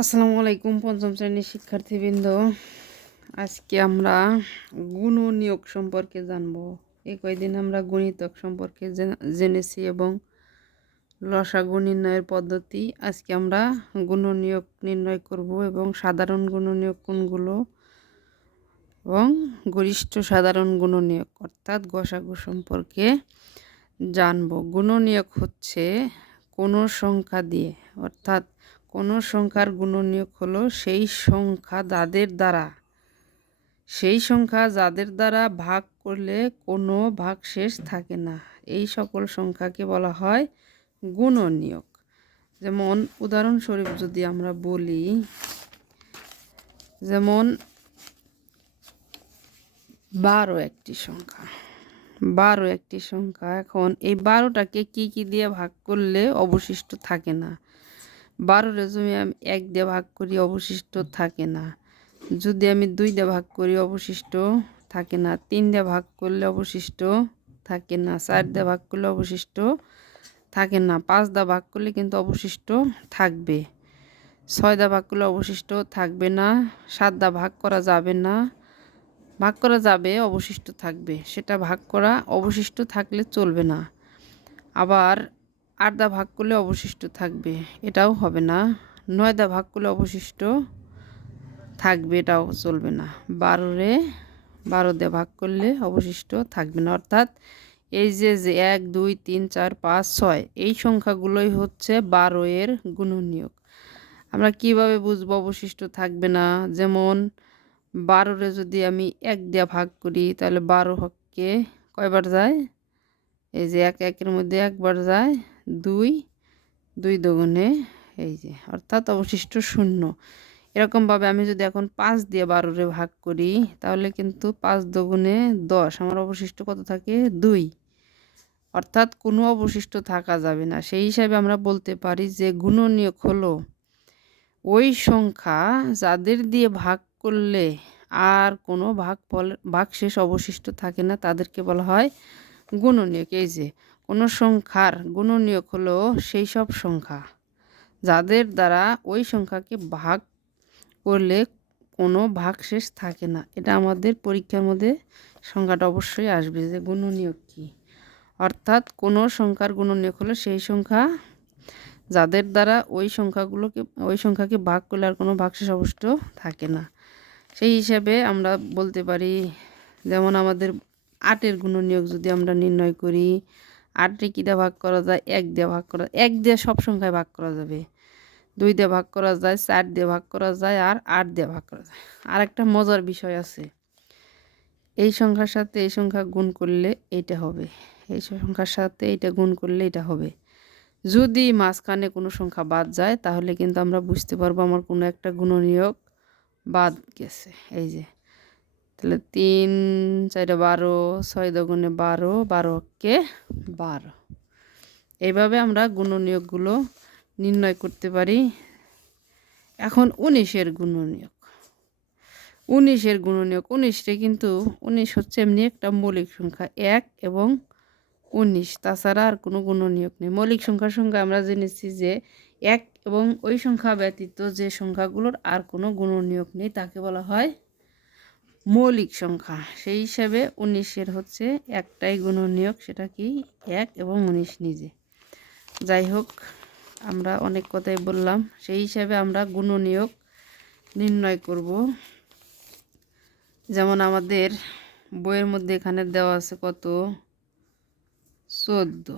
আসসালামু আলাইকুম পঞ্চম শ্রেণীর শিক্ষার্থীবৃন্দ। আজকে আমরা গুণনীয়ক সম্পর্কে জানব। এই কয়দিন আমরা গণিতক সম্পর্কে জেনেছি এবং লসাগু নির্ণয়ের পদ্ধতি। আজকে আমরা গুণনীয়ক নির্ণয় করব এবং সাধারণ গুণনীয়ক কোনগুলো এবং গরিষ্ঠ সাধারণ গুণনীয়ক অর্থাৎ গসাগু সম্পর্কে জানব। গুণনীয়ক হচ্ছে কোনো সংখ্যা দিয়ে অর্থাৎ কোনো সংখ্যার গুণনীয়ক হলো সেই সংখ্যা যাদের দ্বারা ভাগ করলে কোনো ভাগশেষ থাকে না, এই সকল সংখ্যাকে বলা হয় গুণনীয়ক। যেমন উদাহরণস্বরূপ যদি আমরা বলি, যেমন 12 একটি সংখ্যা। 12 একটি সংখ্যা। এখন এই 12টাকে কি দিয়ে ভাগ করলে অবশিষ্ট থাকে না? 12 যদি আমি 1 দিয়ে ভাগ করি অবশিষ্ট থাকে না, যদি আমি 2 দিয়ে ভাগ করি অবশিষ্ট থাকে না, 3 দিয়ে ভাগ করলে অবশিষ্ট থাকে না, 4 দিয়ে ভাগ করলে অবশিষ্ট থাকে না, 5 দিয়ে ভাগ করলে কিন্তু অবশিষ্ট থাকবে, 6 দিয়ে ভাগ করলে অবশিষ্ট থাকবে না, 7 দিয়ে ভাগ করা যাবে না, ভাগ করা যাবে অবশিষ্ট থাকবে, সেটা ভাগ করা অবশিষ্ট থাকলে চলবে না। আবার 8 দিয়ে ভাগ করলে অবশিষ্ট থাকবে, এটাও হবে না। 9 দিয়ে ভাগ করলে অবশিষ্ট থাকবে, এটাও চলবে না। 12 দিয়ে ভাগ করলে অবশিষ্ট থাকবে না। অর্থাৎ এই যে 1 2 3 4 5 6 এই সংখ্যাগুলোই হচ্ছে 12 এর গুণনীয়ক। আমরা কিভাবে বুঝবো অবশিষ্ট থাকবে না? যেমন 12 যদি আমি 1 দিয়ে ভাগ করি তাহলে 12কে কয়বার যায়? এই যে 1 1-এর মধ্যে একবার যায়, 2 2 দুগুণে এই যে, অর্থাৎ অবশিষ্ট 0। এরকমভাবে আমি যদি এখন 5 দিয়ে 12 ভাগ করি তাহলে কিন্তু 5 দুগুণে 10, আমার অবশিষ্ট কত থাকে? 2। অর্থাৎ কোনো অবশিষ্ট থাকা যাবে না। সেই হিসাবে আমরা বলতে পারি যে গুণনীয়ক হলো ওই সংখ্যা যাদের দিয়ে ভাগ করলে আর কোনো ভাগশেষ অবশিষ্ট থাকে না, তাদেরকে বলা হয় গুণনীয়ক। এই যে কোনো সংখ্যার গুণনীয়ক হলো সেই সব সংখ্যা যাদের দ্বারা ওই সংখ্যাকে ভাগ করলে কোনো ভাগশেষ থাকে না। এটা আমাদের পরীক্ষার মধ্যে সংখ্যাটা অবশ্যই আসবে যে গুণনীয়ক কী। অর্থাৎ কোনো সংখ্যার গুণনীয়ক হলো সেই সংখ্যা যাদের দ্বারা ওই সংখ্যাকে ভাগ করলে আর কোনো ভাগশেষ অবশিষ্ট থাকে না। সেই হিসাবে আমরা বলতে পারি, যেমন আমাদের 8-এর গুণনীয়ক যদি আমরা নির্ণয় করি, 8কে কী দিয়ে ভাগ করা যায়? 1 দিয়ে ভাগ করা, 1 দিয়ে সব সংখ্যায় ভাগ করা যাবে, 2 দিয়ে ভাগ করা যায়, 4 দিয়ে ভাগ করা যায়, আর 8 দিয়ে ভাগ করা যায়। আর একটা মজার বিষয় আছে, এই সংখ্যার সাথে এই সংখ্যা গুণ করলে এইটা হবে, এই সংখ্যার সাথে এইটা গুণ করলে এটা হবে। যদি মাঝখানে কোনো সংখ্যা বাদ যায় তাহলে কিন্তু আমরা বুঝতে পারবো আমার কোনো একটা গুণনীয়ক বাদ গেছে। এই যে তাহলে 3 4 12, 6 দুগুণে 12, 12কে 12। এইভাবে আমরা গুণনীয়কগুলো নির্ণয় করতে পারি। এখন 19-এর গুণনীয়ক। 19-এর গুণনীয়ক 19টা কিন্তু 19 হচ্ছে এমনি একটা মৌলিক সংখ্যা, 1 এবং 19, তাছাড়া আর কোনো গুণনীয়ক নেই। মৌলিক সংখ্যার সঙ্গে আমরা জেনেছি যে 1 এবং ওই সংখ্যা ব্যতীত যে সংখ্যাগুলোর আর কোনো গুণনীয়ক নেই তাকে বলা হয় মৌলিক সংখ্যা। সেই হিসাবে 19-এর হচ্ছে একটাই গুণনীয়ক, সেটা কি? 1 এবং 19 নিজে। যাই হোক, আমরা অনেক কথাই বললাম। সেই হিসাবে আমরা গুণনীয়ক নির্ণয় করব। যেমন আমাদের বইয়ের মধ্যে এখানে দেওয়া আছে কত? 14।